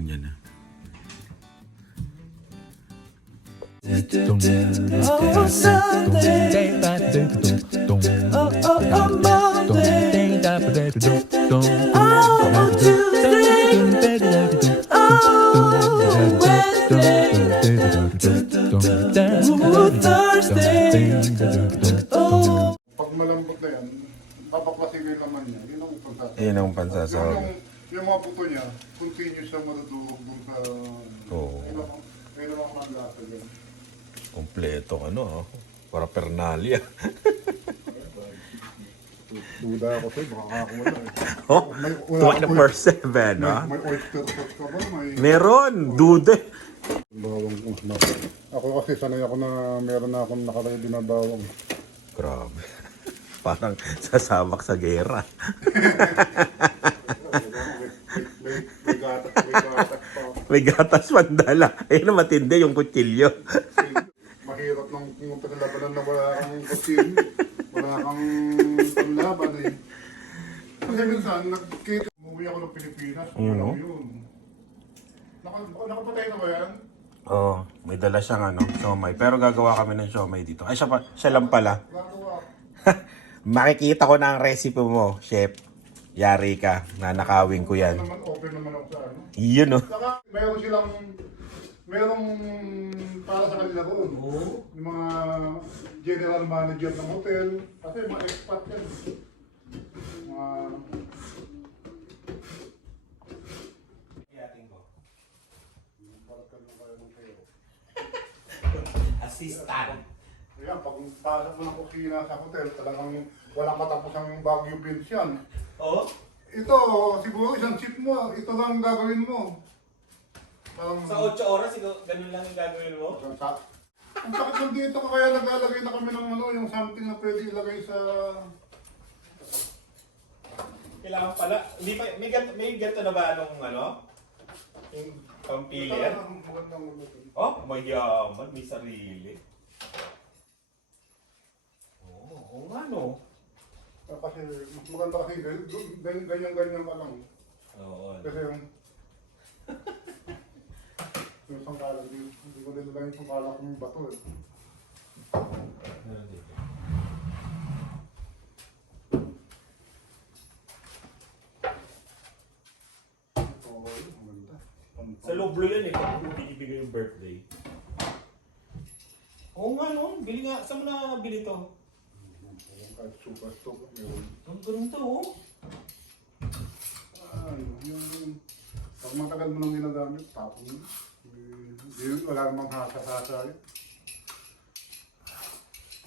Yan na. Oh, Sunday. Oh, oh, oh, Monday. Oh, Tuesday. Oh, Wednesday. Ooh, Thursday. Oh. Pag malambot na yan, papaklasin ko yung laman niya. Yun ang pagkakasama. Yan ang pansasahog. Yung, mga puto niya, continuous siya matutulog dun sa... Oo. Yun lang, yun lang ang lasa dyan. Kompleto ano, oh. para pernalia. Duda ako sa'yo, baka na eh. oh, May, wala 24-7, May, no? may oyster sauce ka ba? May Meron, dude. bawang usma. Ako kasi sanay ako na meron na akong nakalagay na bawang. Grabe. Parang sasabak sa gera. May, may gatas, may gatas pa. May gatas mandala. Ayun na matindi yung kutsilyo. Mahirap nang pumunta sa labanan na wala kang kusin. Wala kang panlaban eh. Kasi minsan, nagkita, umuwi ako ng Pilipinas. Wala ko yun. Naka, nakapatay na ba yan? Oo, oh, may dala siyang ano, siomay. Pero gagawa kami ng siomay dito. Ay, siya, pa, siya lang pala. Gagawa. Makikita ko na ang recipe mo, chef. Yari ka, nanakawin ko yan. Naman, open naman ako sa ano. Yun oh. Saka, meron silang, merong para sa kanila doon. Yung mga general manager ng hotel. Kasi mga expat yan. Mga. Assistant. Kaya pag pasok mo ng kusina sa hotel, talagang walang katapusang Baguio Beans yan. Oo? Ito, siguro isang chip mo, ito lang ang gagawin mo. Parang, Sa 8 oras, siguro, ganun lang yung gagawin mo? Ang sa ang sakit ng dito ko kaya naglalagay na kami ng ano, yung something na pwede ilagay sa... Kailangan pala. Hindi pa, may, gan- may ganito na ba anong ano? Yung pampili yan? Ang magandang luto. Oh, mayaman. May sarili. Oo, oh, nga no. Kasi mas maganda kasi ganyan- ganyan-ganyan ka lang. Oo. Kasi yung... yung sangkalan, hindi, hindi ko din lang yung sangkalan kong bato eh. Meron dito. Sa Loblo yan eh, pag binibigay yung birthday. Oo nga no, bili nga. Saan mo na bili to? Kahit super stock, meron. Ang ganda oh. Ah, yung... Pag matagal mo nang ginagamit, tapon mo. Hindi, wala namang hasa-hasa yun.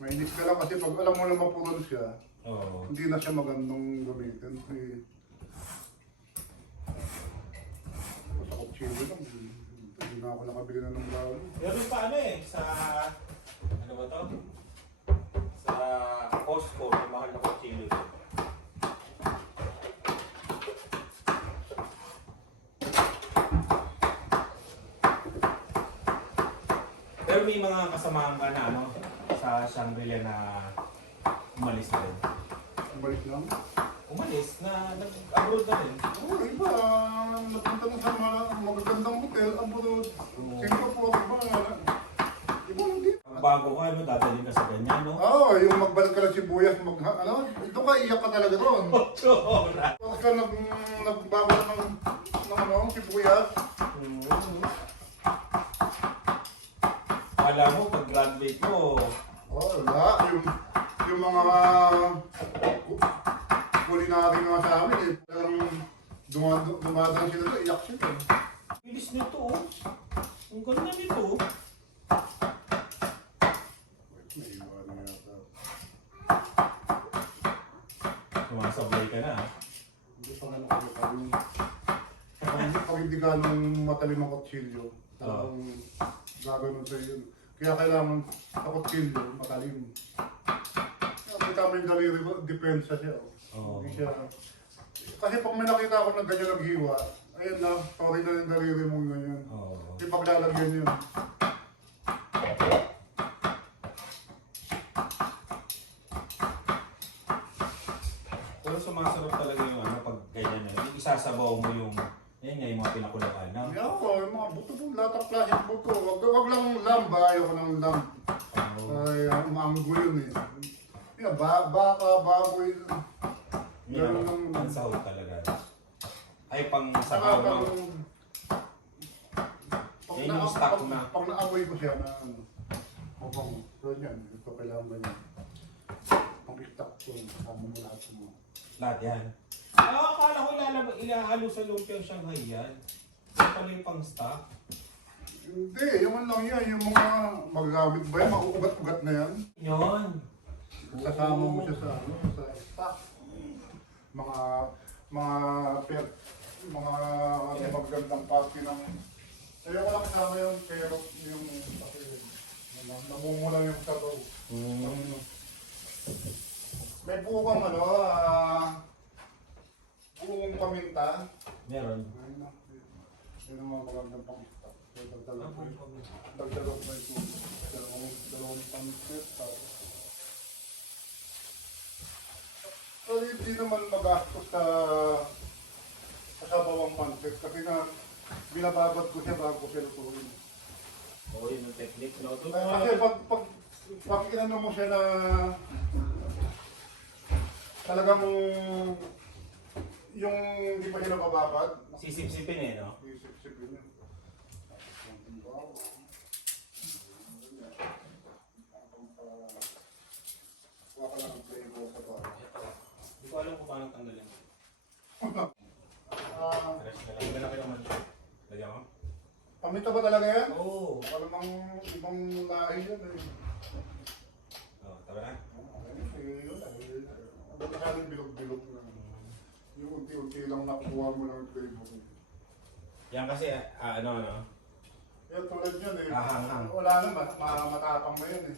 Mainis ka lang kasi pag alam mo na mapurol siya, Oo. hindi na siya magandang gamitin. Eh, sa kutsilo lang, hindi na ako nakabili na ng bawal. Meron pa ano eh, sa... Ano ba to? Sa Costco, may mahal na kutsilyo doon. Pero may mga kasamahan ka na ano, sa Shangri-La na umalis na rin. Balik lang. Umalis na nag-abroad na rin. Oo, iba, napunta na sa mga magagandang hotel, abroad, Singapore. Ang bago ka, ano, dadalhin ka sa ganyan, no? Oo, yung magbalik ka ng sibuyas, mag, ano, ito ka, iyak ka talaga doon. Ocho oras. Tapos ka nag, nagbabalik ng, ng ano, sibuyas. Kala mo, pag-graduate mo, Oo, wala. Yung, yung mga culinary nga sa amin, eh, parang dumad- dumadaan sila doon, iyak sila. bilis nito, oh. Ang ganda nito, oh. May iwan na yata. Sumasablay ka na. Hindi pa nga nakakali. Pag pag hindi ka nung matalim ang kutsilyo, talagang gagawin sa yun. Kaya kailangan sa kutsilyo, matalim. Kaya kita mo yung daliri ko, depensa siya. oh. Oo. Hindi siya... Kasi pag may nakita ako na ganyan naghiwa, ayun na, sorry na yung daliri mo ganyan. Oo. Hindi paglalagyan yun. Pero sumasarap talaga yung ano, pag ganyan na. Yung isasabaw mo yung, yan nga, yung mga pinakulakan, no? mga buto po, lahat ng plastic book ko. Wag, wag lang lamb, ba? Ayoko ng lamb. Ay, ang maanggo yun eh. Yeah, ba, baka, baboy. Yan, Ganun ano, lang. pang sahog talaga. Ay, pang Saka sabaw pang... no? Pag, Yan na, yung stock pag, na. pag naamoy ko siya na ano. Mabang, so yan, ito kailangan ba yan. Pang stock ko, kasama mo lahat mo. Lahat yan. Ah, akala ko ilalabas, ilahalo sa lumpia Shanghai yan. Yan pala yung pang stock. Hindi, yung ano lang yan, yung mga magagamit ba yan, makukugat-ugat na yan. Yun. Kasama mo siya sa ano, sa stock. Mga mga pet, mga ano, magagandang party ng Ayoko lang kasama yung pero yung namumula yung sabaw. Mm. May buong ano, ah buong paminta. Meron. Na. Yun ang mga magandang. So, dagdagan ko yung ko yung dalawang dalawang paminta. So, hindi naman magastos sa sa sabawang pancit kasi nga binababad ko siya bago ko siya lutuin. Oo, yun yung technique. No? Kasi pag, pag, pag inano mo siya na talagang yung hindi pa siya nabababad, Sisip-sipin eh, no? isip-isipin yun. Kuha ka lang ng flavor sa bawang. Hindi ko alam kung paano tanggalin. Ah, Fresh na lang. Na naman. Lagyan mo? Paminta ba talaga yan? Oo. Baka namang ibang lahi yan eh. Oh, tara na. Ba't masyadong bilog-bilog na? Yung unti-unti lang nakukuha mo ng flavor. Yan kasi, ah, ano, ano? Yan tulad yan eh. Ahang-hang. Wala na, ma ma- matapang na yan eh.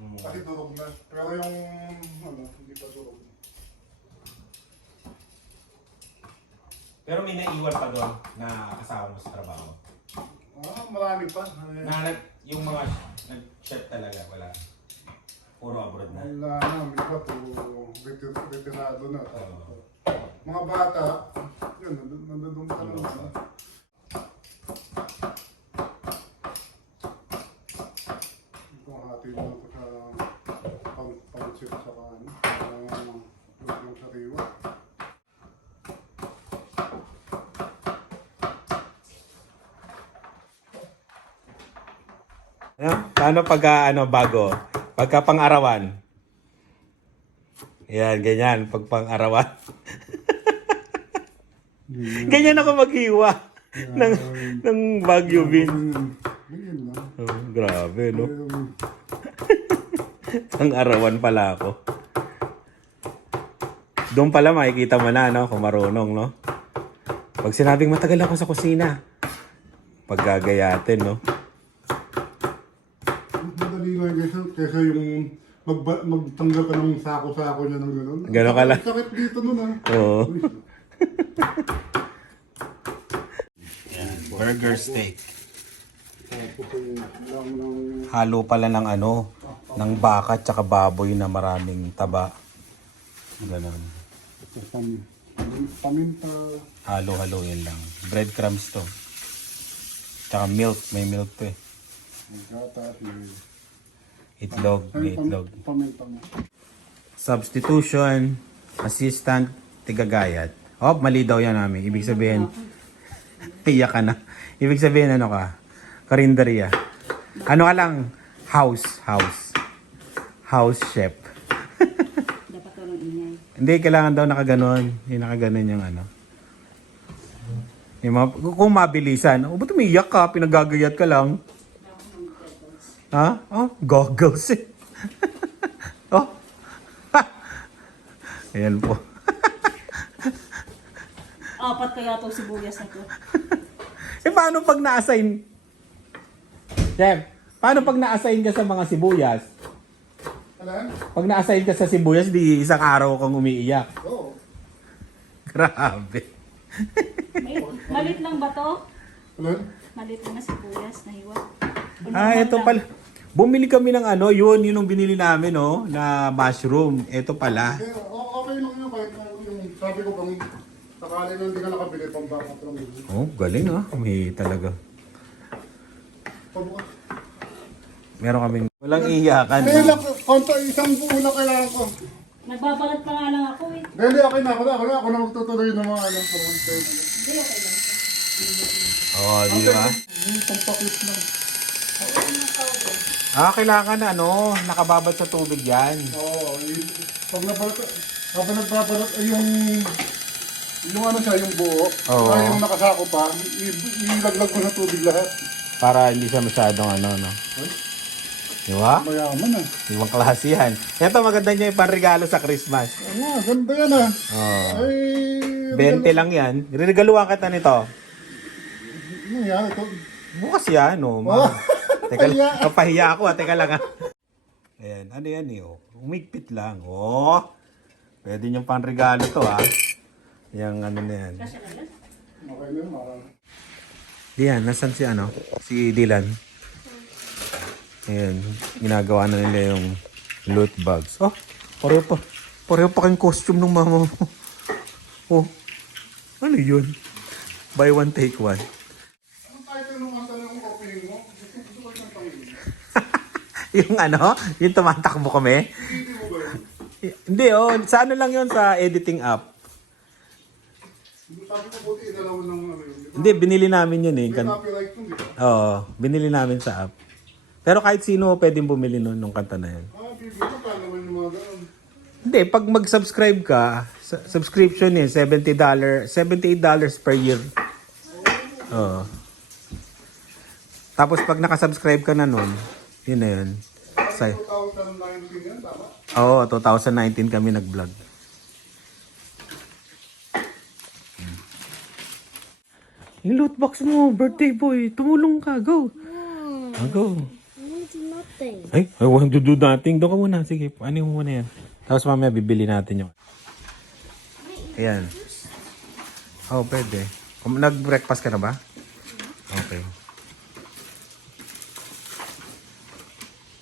Mm. Kasi durog na. Pero yung ano, hindi pa durog. Pero may naiwan pa doon na kasama mo sa trabaho. Ah, marami pa. Ay, Na, nag, yung mga nag-chef talaga, wala. Puro abroad na. Wala na, may iba po. veter- Veterado na. Oo. Mga bata, yun, nandun ka na. ano. Ito ang atin lang ko sa pang pang-chip sa kan. Yung sariwa. Ano? Paano pag ah, ano, bago? Pagka pang-arawan? Yan, ganyan. Pag pang-arawan. ganyan ako maghiwa ng, ng Baguio lang. Oh, grabe, no? Um, Pang-arawan pala ako. Doon pala makikita mo na, no? Kung marunong, no? Pag sinabing matagal ako sa kusina, paggagayatin, no? Mas madali nga kaysa, kaysa yung magba, magtanggap ka ng sako-sako niya ng gano'n. Gano'n ka lang. Sakit dito nun ah. Oo. Burger steak. Halo pala ng ano, ng baka at saka baboy na maraming taba. Ganon. pam, paminta. Halo-halo yan lang. Breadcrumbs to. Tsaka milk. May milk to eh. Itlog. May itlog. Substitution. Assistant. Tigagayat. Oh, mali daw yan namin. Ibig sabihin, iyak ka na. Ibig sabihin, ano ka? Karinderya. Ano ka lang? House. House. House chef. Dapat walang ingay. Hindi, kailangan daw nakaganon. Yung nakaganon yung ano. Yung mga, kung mabilisan, oh, ba't umiyak ka? Pinagagayat ka lang. Ha? Oh, goggles eh. oh. Ayan po. Apat kaya itong sibuyas na to. Eh, paano pag na-assign? Chef, paano pag na-assign ka sa mga sibuyas? Alam? Pag na-assign ka sa sibuyas, di isang araw kang umiiyak. Oo. Grabe. May, malit lang ba to? Alam? Malit lang na sibuyas na hiwa. Ah, ito pala. Bumili kami ng ano, yun, yun yung binili namin, no, na mushroom. Ito pala. Eh, o- okay lang yun kahit na yung sabi ko pang Sakali na hindi ka nakabili pang backup lang yun. Oh, galing ah. May talaga. Pabukas. Meron kaming walang iyakan. Hindi lang, konto isang buo na kailangan ko. Nagbabalat pa nga lang ako eh. Hindi, okay na ako na. Ako na, ako na magtutuloy ng mga alam ko. Hindi, okay lang. Oo, oh, di ba? Ah, kailangan ano, nakababad sa tubig yan. Oo, oh, pag nabalat, habang nagbabalat, yung yung ano siya, yung buo, Oo. ay yung nakasako pa, i- ilaglag ko sa tubig lahat. Para hindi siya masyadong ano, no? Di ba? Mayaman ah. Ibang klase yan. Ito maganda niya yung panregalo sa Christmas. Ano, ganda yan ah. Oo. Ay, 20 lang yan. Regaluhan kita nito. Ano yan, ito. Bukas yan, no? Oh. Ma- Teka Pahiya. lang. Papahiya ako, ah. Teka lang, ah. Ayan, ano yan, eh, oh. Umigpit lang. Oh. Pwede niyong panregalo to, ah. Yang ano na yan. Diyan, nasan si ano? Si Dylan. Ayan, ginagawa na nila yung loot bags. Oh, pareho pa. Pareho pa kayong costume ng mama mo. Oh, ano yun? Buy one, take one. Ano yung ano, yung tumatakbo kami. Hindi, oh, sa ano lang yun sa editing app. Sabi ko buti inalaw ng ano yun. Di ba? Hindi, binili namin yun eh. May Kan- copyright nun, di ba? Oo, binili namin sa app. Pero kahit sino pwedeng bumili nun nung kanta na yun. Ah, bibig ko, paano naman yung mga ganun? Hindi, pag mag-subscribe ka, sa- subscription eh, $70, $78 per year. Oo. Tapos pag nakasubscribe ka na nun, yun na yun. Sa, 2019 yan, tama? oo, 2019 kami nag-vlog. Yung loot box mo, birthday boy, tumulong ka, go. Ah, go. nothing. Ay, I want to do nothing. Doon ka muna. Sige, ano mo muna yan. Tapos mamaya bibili natin yung... Ayan. Oh, pwede. Kum- Nag-breakfast ka na ba? Okay.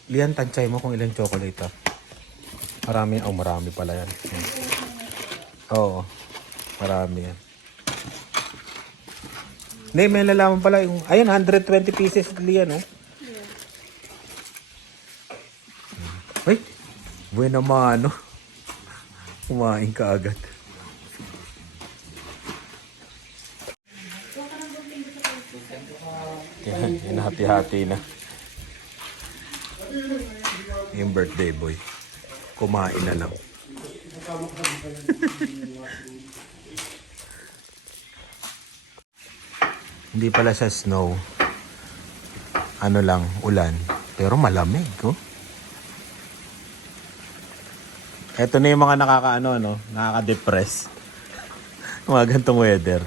Lian, tansay mo kung ilang chocolate ah. Marami. Oh, marami pala yan. Hmm. Oo. Marami yan. Hindi, may lalaman pala yung... Ayun, 120 pieces, Lian, oh. Ay, buena mano. Kumain ka agad. Yan, hinahati-hati na. Yung birthday boy. Kumain na lang. Hindi pala siya snow. Ano lang, ulan. Pero malamig, oh. Ito na yung mga nakakaano, no? Nakaka-depress. mga gantong weather.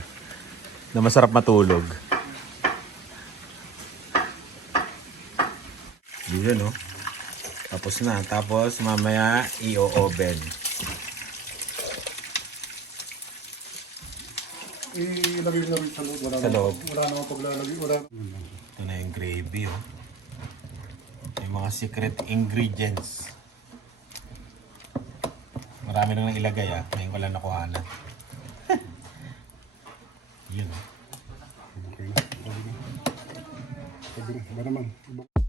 Na masarap matulog. Yun, no? Tapos na. Tapos mamaya i-oven. Ilagay na rin sa loob. Wala Sa namang- loob. Wala namang paglalagay. Wala. Ito na yung gravy, oh. Yung mga secret ingredients. Marami nang ilagay, ah. Ngayon ko lang nakuha na. Yun, oh. Okay. Sabi na, iba naman. Iba.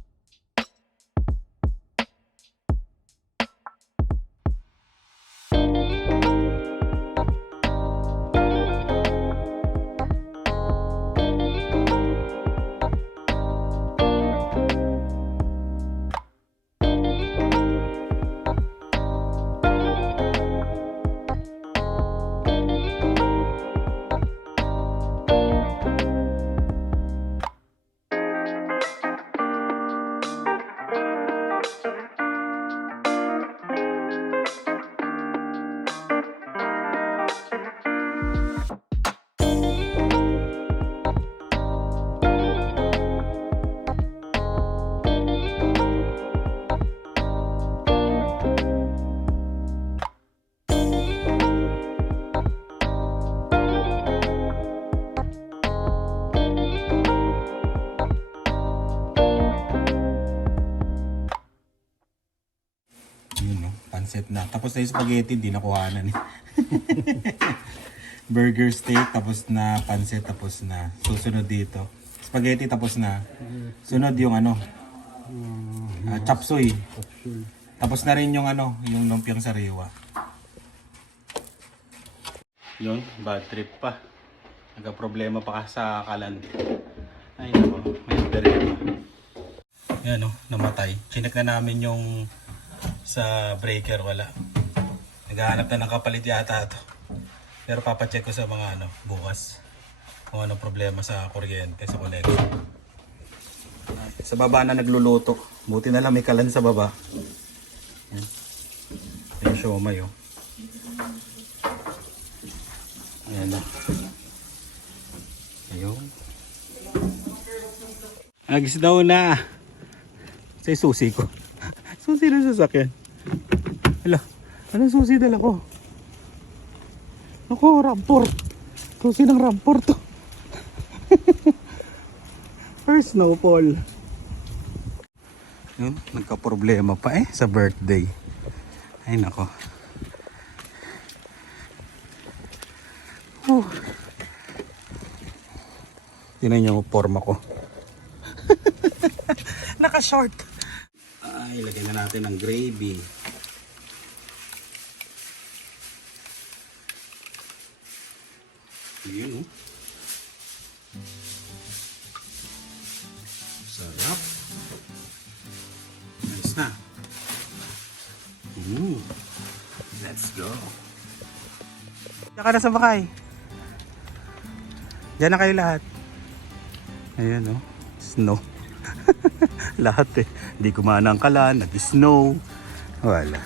Pansit na. Tapos na yung spaghetti, hindi nakuhanan eh. Burger steak, tapos na. Pansit, tapos na. Susunod dito. Spaghetti, tapos na. Sunod yung ano, Ah, chop suey. Tapos na rin yung ano, yung lumpiang sariwa. Yun, bad trip pa. Nagka-problema pa ka sa kalan. Ay nako, may problema. Yan o, namatay. Chinek na namin yung sa breaker, wala. Naghahanap na ng kapalit yata ito. Pero papacheck ko sa mga ano, bukas. Kung ano problema sa kuryente, sa connection. Sa baba na nagluluto. Buti na lang may kalan sa baba. Yan. Yung siomay oh. Ayan na. Ayun. Agis daw na. Sa susi ko. susi na sasakyan. Hala, anong susi dala ko? Ako, rampor. Susi ng rampor to. First snowfall. Yun, nagka-problema pa eh sa birthday. Ay nako. Oh. Tingnan niyo yung forma ko. Naka-short. Ay, lagyan na natin ng gravy. Yun oh. Sarap. Nice na. Mm. Let's go. Diyan ka na sa bakay. Diyan na kayo lahat. Ayan oh. Snow. Lahat eh. Hindi kumana ang kalan. Nag-snow. Wala.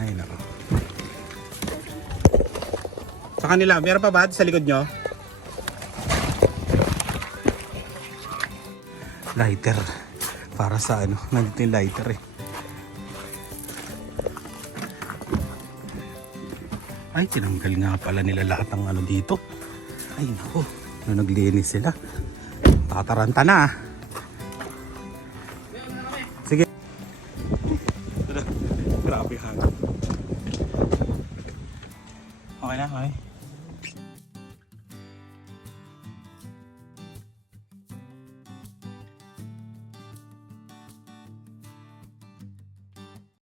Ay nako. Sa kanila, meron pa ba sa likod nyo? lighter para sa ano nandito yung lighter eh ay tinanggal nga pala nila lahat ng ano dito ay nako nung naglinis sila tataranta na ah.